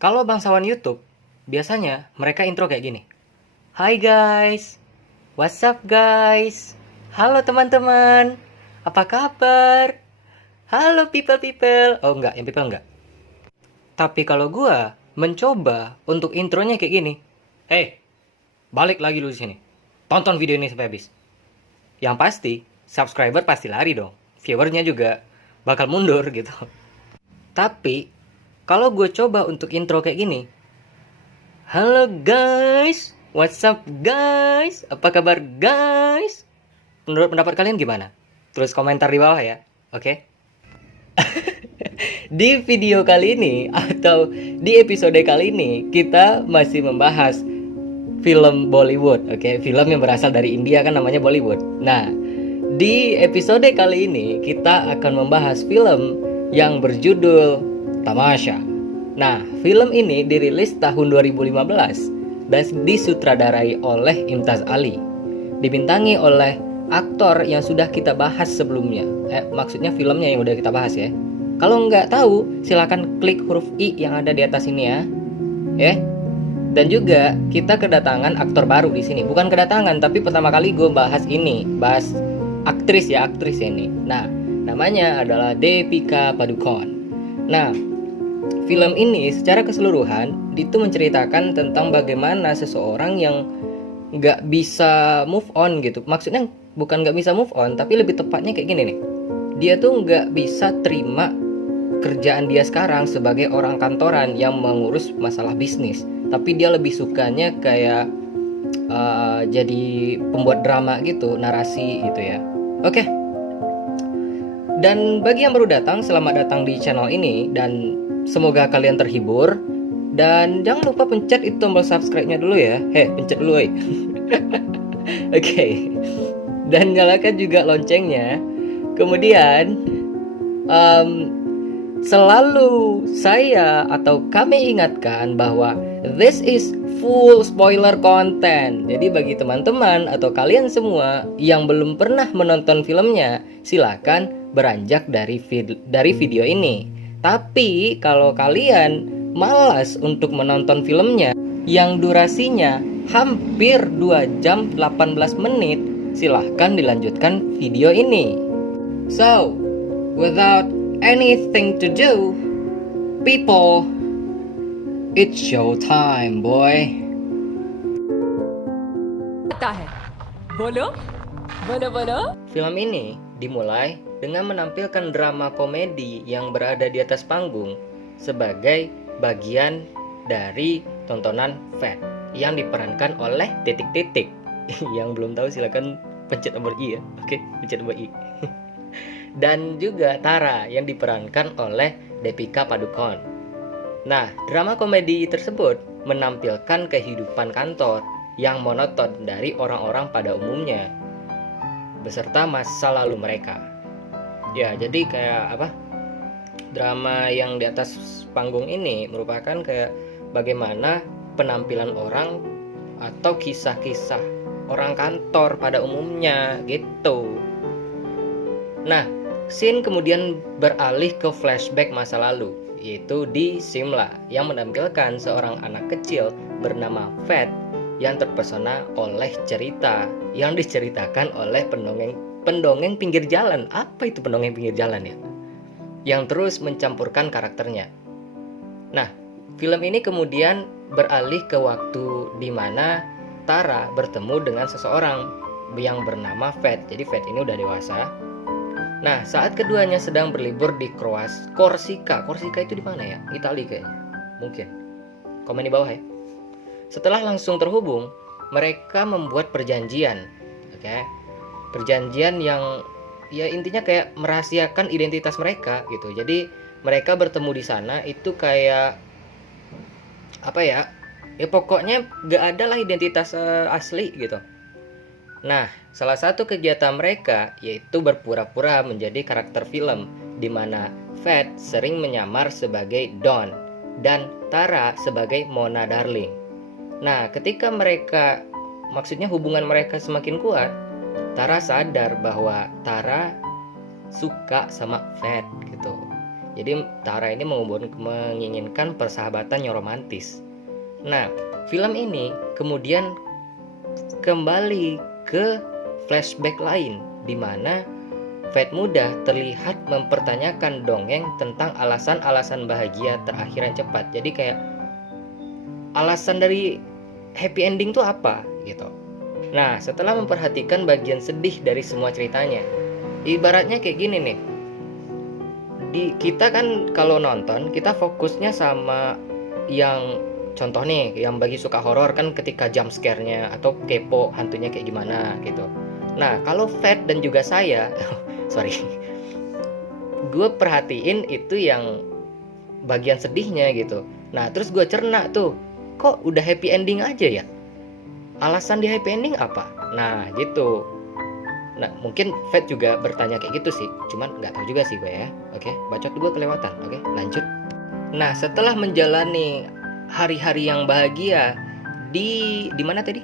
Kalau bangsawan YouTube, biasanya mereka intro kayak gini. Hai guys, what's up guys? Halo teman-teman, apa kabar? Halo people. Oh enggak, yang people enggak. Tapi kalau gua mencoba untuk intronya kayak gini. Balik lagi lu di sini. Tonton video ini sampai habis. Yang pasti, subscriber pasti lari dong. Viewernya juga bakal mundur gitu. Tapi, kalau gue coba untuk intro kayak gini. Halo guys, what's up guys? Apa kabar guys? Menurut pendapat kalian gimana? Tulis komentar di bawah ya, oke? Di video kali ini atau di episode kali ini kita masih membahas film Bollywood, oke? Film yang berasal dari India kan namanya Bollywood. Nah, di episode kali ini kita akan membahas film yang berjudul Tamasha. Nah, film ini dirilis tahun 2015 dan disutradarai oleh Imtaz Ali. Dibintangi oleh aktor yang sudah kita bahas sebelumnya. Maksudnya filmnya yang udah kita bahas ya. Kalau nggak tahu, silakan klik huruf I yang ada di atas ini ya. Dan juga kita kedatangan aktor baru di sini. Bukan kedatangan, tapi pertama kali gue bahas aktris ini. Nah, namanya adalah Deepika Padukone. Nah, film ini secara keseluruhan itu menceritakan tentang bagaimana seseorang yang nggak bisa move on gitu. Maksudnya bukan nggak bisa move on, tapi lebih tepatnya kayak gini nih. Dia tuh nggak bisa terima kerjaan dia sekarang sebagai orang kantoran yang mengurus masalah bisnis. Tapi dia lebih sukanya kayak jadi pembuat drama gitu, narasi gitu ya. Oke. Dan bagi yang baru datang, selamat datang di channel ini dan semoga kalian terhibur. Dan jangan lupa pencet itu tombol subscribe-nya dulu ya. Pencet dulu Oke. Dan nyalakan juga loncengnya. Kemudian selalu saya atau kami ingatkan bahwa this is full spoiler content. Jadi bagi teman-teman atau kalian semua yang belum pernah menonton filmnya, silakan beranjak dari video ini. Tapi kalau kalian malas untuk menonton filmnya yang durasinya hampir 2 jam 18 menit, silahkan dilanjutkan video ini. So, without anything to do, people, it's show time, boy. Bolo. Film ini dimulai dengan menampilkan drama komedi yang berada di atas panggung sebagai bagian dari tontonan Fat yang diperankan oleh titik-titik. Yang belum tahu silakan pencet nomor I ya. Oke, pencet nomor I. Dan juga Tara yang diperankan oleh Deepika Padukone. Nah, drama komedi tersebut menampilkan kehidupan kantor yang monoton dari orang-orang pada umumnya beserta masa lalu mereka. Ya, jadi kayak drama yang di atas panggung ini merupakan kayak bagaimana penampilan orang atau kisah-kisah orang kantor pada umumnya gitu. Nah, scene kemudian beralih ke flashback masa lalu, yaitu di Simla yang menampilkan seorang anak kecil bernama Fat yang terpesona oleh cerita yang diceritakan oleh pendongeng pinggir jalan. Apa itu pendongeng pinggir jalan ya? Yang terus mencampurkan karakternya. Nah, film ini kemudian beralih ke waktu di mana Tara bertemu dengan seseorang yang bernama Fat. Jadi Fat ini udah dewasa. Nah, saat keduanya sedang berlibur di Korsika. Korsika itu di mana ya? Italia kayaknya. Mungkin. Komen di bawah ya. Setelah langsung terhubung, mereka membuat perjanjian. Oke. Perjanjian yang ya intinya kayak merahasiakan identitas mereka gitu. Jadi mereka bertemu di sana itu kayak apa ya? Ya pokoknya gak ada lah identitas asli gitu. Nah, salah satu kegiatan mereka yaitu berpura-pura menjadi karakter film, di mana Fat sering menyamar sebagai Don dan Tara sebagai Mona Darling. Nah, ketika maksudnya hubungan mereka semakin kuat, Tara sadar bahwa Tara suka sama Fat gitu. Jadi Tara ini menginginkan persahabatan yang romantis. Nah, film ini kemudian kembali ke flashback lain, di mana Fat muda terlihat mempertanyakan dongeng tentang alasan-alasan bahagia terakhir yang cepat. Jadi kayak alasan dari happy ending tuh apa gitu. Nah, setelah memperhatikan bagian sedih dari semua ceritanya, ibaratnya kayak gini nih. Kita kan kalau nonton, kita fokusnya sama yang contoh nih, yang bagi suka horor kan ketika jump scare-nya atau kepo hantunya kayak gimana gitu. Nah, kalau Fat dan juga saya sorry, gue perhatiin itu yang bagian sedihnya gitu. Nah, terus gue cerna tuh, kok udah happy ending aja ya? Alasan di happy ending apa? Nah, gitu. Nah, mungkin Fat juga bertanya kayak gitu sih, cuman nggak tahu juga sih gue ya. Oke, bacot gue kelewatan. Oke, lanjut. Nah, setelah menjalani hari-hari yang bahagia di mana tadi?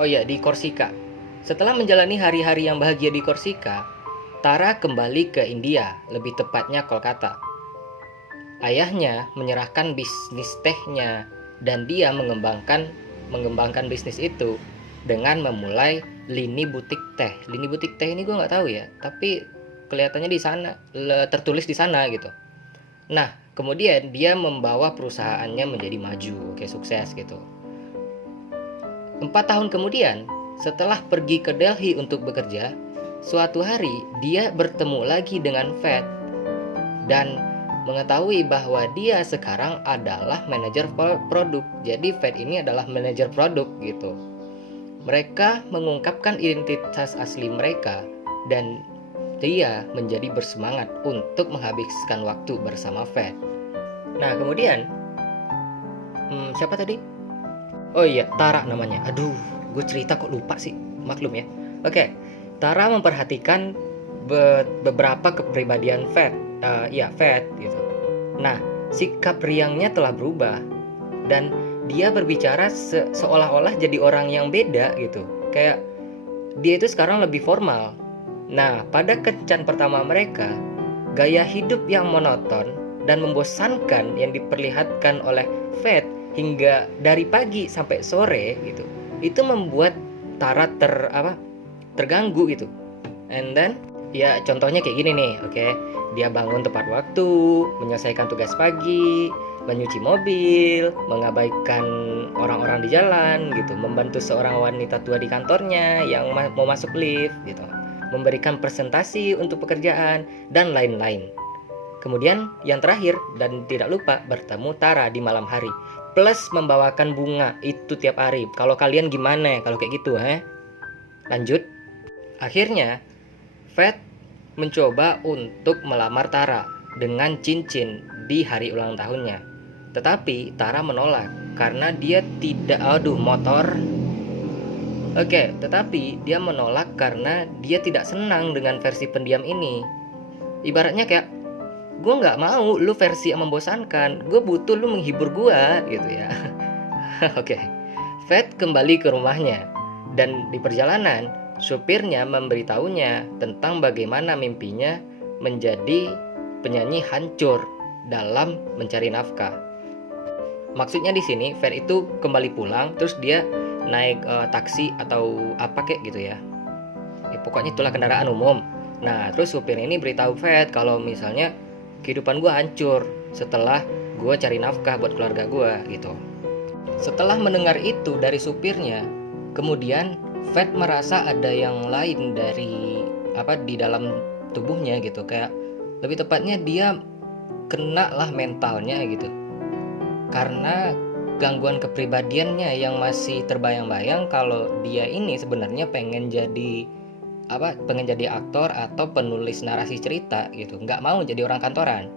Oh ya, di Korsika. Setelah menjalani hari-hari yang bahagia di Korsika, Tara kembali ke India, lebih tepatnya Kolkata. Ayahnya menyerahkan bisnis tehnya dan dia mengembangkan bisnis itu dengan memulai lini butik teh. Lini butik teh ini gue nggak tahu ya, tapi kelihatannya di sana tertulis di sana gitu. Nah, kemudian dia membawa perusahaannya menjadi maju, oke, sukses gitu. 4 tahun kemudian, setelah pergi ke Delhi untuk bekerja, suatu hari dia bertemu lagi dengan Fat dan mengetahui bahwa dia sekarang adalah manajer produk. Jadi Fat ini adalah manajer produk gitu. Mereka mengungkapkan identitas asli mereka dan dia menjadi bersemangat untuk menghabiskan waktu bersama Fat. Nah, kemudian siapa tadi? Oh iya, Tara namanya. Aduh, gue cerita kok lupa sih. Maklum ya. Oke. Tara memperhatikan beberapa kepribadian Fat gitu. Nah, sikap riangnya telah berubah dan dia berbicara seolah-olah jadi orang yang beda gitu. Kayak dia itu sekarang lebih formal. Nah, pada kencan pertama mereka, gaya hidup yang monoton dan membosankan yang diperlihatkan oleh Fat hingga dari pagi sampai sore gitu, itu membuat Tara terganggu gitu. And then ya contohnya kayak gini nih, oke. Dia bangun tepat waktu, menyelesaikan tugas pagi, menyuci mobil, mengabaikan orang-orang di jalan gitu, membantu seorang wanita tua di kantornya yang mau masuk lift gitu, memberikan presentasi untuk pekerjaan dan lain-lain. Kemudian yang terakhir dan tidak lupa, bertemu Tara di malam hari, plus membawakan bunga itu tiap hari. Kalau kalian gimana kalau kayak gitu, Lanjut. Akhirnya Fat mencoba untuk melamar Tara dengan cincin di hari ulang tahunnya. Tetapi Tara menolak karena dia tetapi dia menolak karena dia tidak senang dengan versi pendiam ini. Ibaratnya kayak, gue nggak mau lu versi yang membosankan, gue butuh lu menghibur gue gitu ya. Oke. Fat kembali ke rumahnya dan di perjalanan supirnya memberitahunya tentang bagaimana mimpinya menjadi penyanyi hancur dalam mencari nafkah. Maksudnya di sini Fat itu kembali pulang, terus dia naik taksi atau apa kayak gitu ya. Pokoknya itulah kendaraan umum. Nah, terus supir ini beritahu Fat kalau misalnya kehidupan gue hancur setelah gue cari nafkah buat keluarga gue gitu. Setelah mendengar itu dari supirnya, kemudian Fat merasa ada yang lain di dalam tubuhnya gitu, kayak lebih tepatnya dia kena lah mentalnya gitu, karena gangguan kepribadiannya yang masih terbayang-bayang kalau dia ini sebenarnya pengen jadi aktor atau penulis narasi cerita gitu, nggak mau jadi orang kantoran.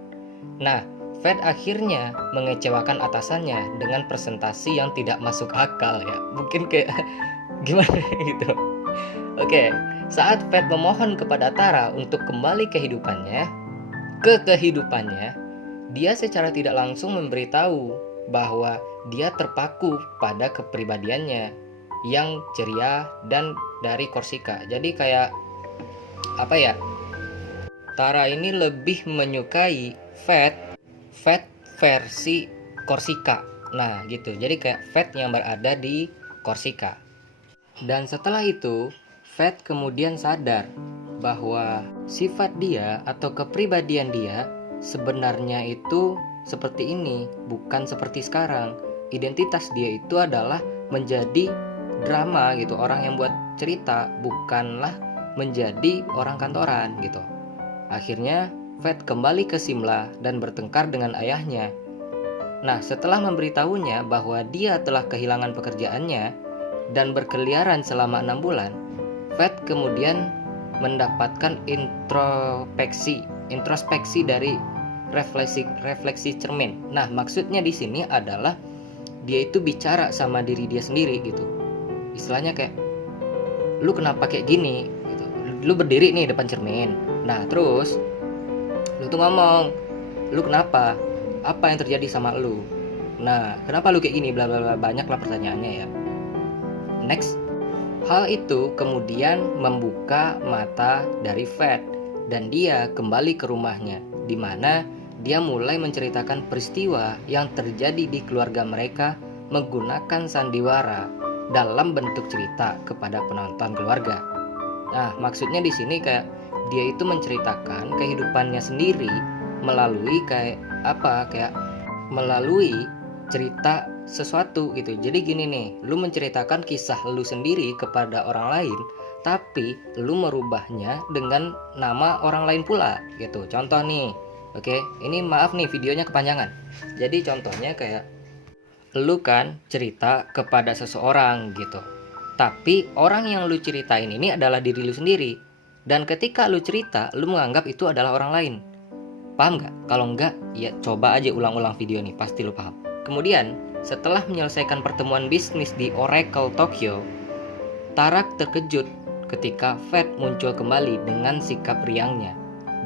Nah, Fat akhirnya mengecewakan atasannya dengan presentasi yang tidak masuk akal ya, mungkin kayak gimana gitu. Oke, saat Fat memohon kepada Tara untuk kembali ke kehidupannya, dia secara tidak langsung memberitahu bahwa dia terpaku pada kepribadiannya yang ceria dan dari Korsika. Jadi kayak Tara ini lebih menyukai Fat versi Korsika. Nah gitu, jadi kayak Fat yang berada di Korsika. Dan setelah itu Fat kemudian sadar bahwa sifat dia atau kepribadian dia sebenarnya itu seperti ini, bukan seperti sekarang. Identitas dia itu adalah menjadi drama gitu, orang yang buat cerita, bukanlah menjadi orang kantoran gitu. Akhirnya Fat kembali ke Simla dan bertengkar dengan ayahnya. Nah, setelah memberitahunya bahwa dia telah kehilangan pekerjaannya dan berkeliaran selama 6 bulan, Fat kemudian mendapatkan introspeksi dari refleksi cermin. Nah, maksudnya di sini adalah dia itu bicara sama diri dia sendiri gitu. Istilahnya kayak, lu kenapa kayak gini gitu. Lu berdiri nih depan cermin. Nah, terus lu tuh ngomong, lu kenapa? Apa yang terjadi sama lu? Nah, kenapa lu kayak gini? Bla bla bla, banyak lah pertanyaannya ya. Next. Hal itu kemudian membuka mata dari Fat dan dia kembali ke rumahnya, di mana dia mulai menceritakan peristiwa yang terjadi di keluarga mereka menggunakan sandiwara dalam bentuk cerita kepada penonton keluarga. Nah, maksudnya di sini kayak dia itu menceritakan kehidupannya sendiri melalui melalui cerita sesuatu gitu. Jadi gini nih, lu menceritakan kisah lu sendiri kepada orang lain, tapi lu merubahnya dengan nama orang lain pula gitu. Contoh nih, oke, ini maaf nih videonya kepanjangan. Jadi contohnya kayak lu kan cerita kepada seseorang gitu, tapi orang yang lu ceritain ini adalah diri lu sendiri. Dan ketika lu cerita, lu menganggap itu adalah orang lain. Paham gak? Kalau enggak, ya coba aja ulang-ulang video nih, pasti lu paham. Kemudian, setelah menyelesaikan pertemuan bisnis di Oracle Tokyo, Tarak terkejut ketika Fat muncul kembali dengan sikap riangnya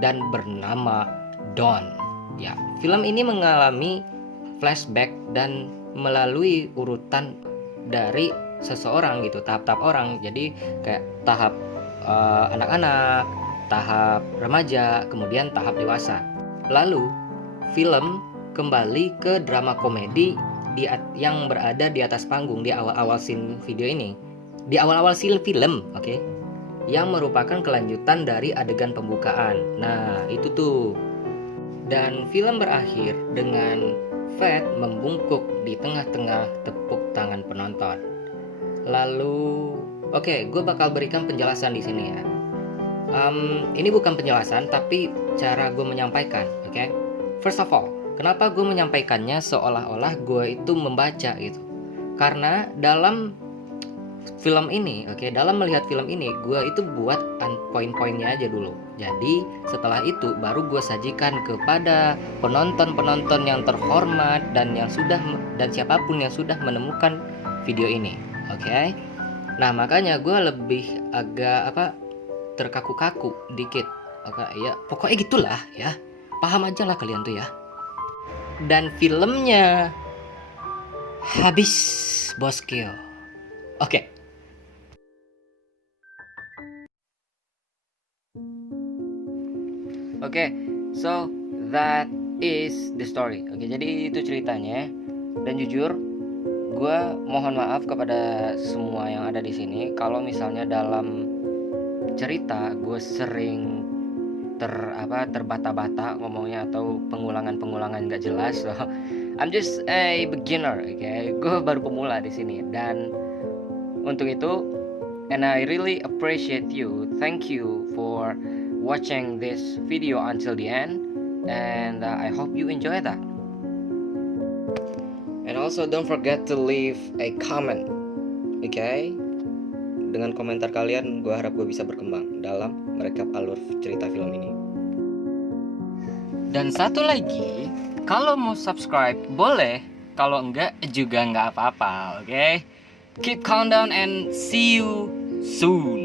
dan bernama Don. Ya, film ini mengalami flashback dan melalui urutan dari seseorang gitu, tahap-tahap orang. Jadi kayak tahap anak-anak, tahap remaja, kemudian tahap dewasa. Lalu film kembali ke drama komedi yang berada di atas panggung di awal-awal scene video ini, di awal-awal scene film, oke? Yang merupakan kelanjutan dari adegan pembukaan. Nah, itu tuh. Dan film berakhir dengan Fat membungkuk di tengah-tengah tepuk tangan penonton. Lalu, oke, gue bakal berikan penjelasan di sini ya. Ini bukan penjelasan, tapi cara gue menyampaikan, oke? First of all, kenapa gue menyampaikannya seolah-olah gue itu membaca gitu? Karena dalam film ini, dalam melihat film ini, gue itu buat poin-poinnya aja dulu. Jadi setelah itu baru gue sajikan kepada penonton-penonton yang terhormat dan siapapun yang sudah menemukan video ini, oke? Nah, makanya gue lebih agak terkaku-kaku dikit. Oke, ya pokoknya gitulah ya. Paham aja lah kalian tuh ya. Dan filmnya habis, Boskio. Oke. Oke, so that is the story. Oke, jadi itu ceritanya. Dan jujur, gue mohon maaf kepada semua yang ada di sini kalau misalnya dalam cerita gue sering terbata-bata ngomongnya atau pengulangan gak jelas. So I'm just a beginner, gue baru pemula di sini. Dan untuk itu, and I really appreciate you. Thank you for watching this video until the end, and I hope you enjoy that. And also don't forget to leave a comment, okay? Dengan komentar kalian, gue harap gue bisa berkembang dalam merekap alur cerita film ini. Dan satu lagi, kalau mau subscribe boleh, kalau enggak juga enggak apa-apa, oke? Keep countdown and see you soon.